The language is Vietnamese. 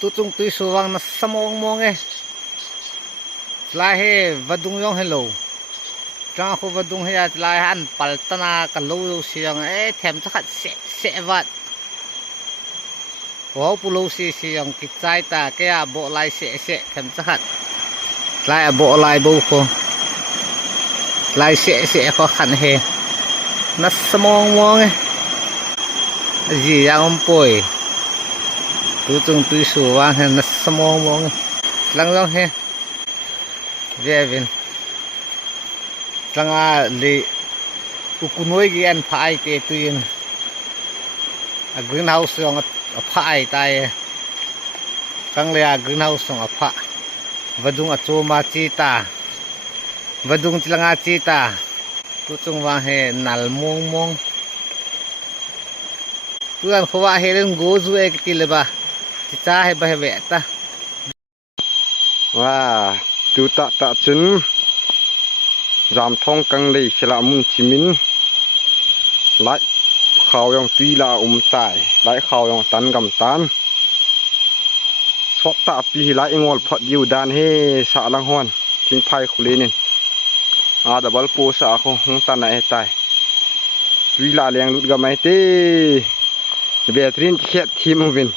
tu chung tui suwang na samong mong lai he vadung yong hello trang khu vadung he lai han paltana kalau siang them chắc sẽ vật wow pulau siang kicai ta cái bộ lai sẽ them chắc lai bộ lai bâu ko lai sẽ khó khăn he na samong mong gì yang om poi tu chung tui suwang he na samong mong lang long he Devin Langa li ukunoi gi an phai te tuin a greenhouse yong a phai tai kang le a greenhouse yong a pha vadung a choma chi ta vadung tlanga chi ta tu chung wa he nal mong mong tuan khowa he ren go zu ek ti le ba ti cha he ba he ve ta wow tu ta chun giảm thong căng lì khla mun chimin lại khao yong tuy là tai lại khao yong tan gam tan sot ta pi lại ngol phot yu dan he sa lang hon thing phai khule nin a double po sa kho hung tan na tai tuy là leng lut ga mai te beatrin khet thim vin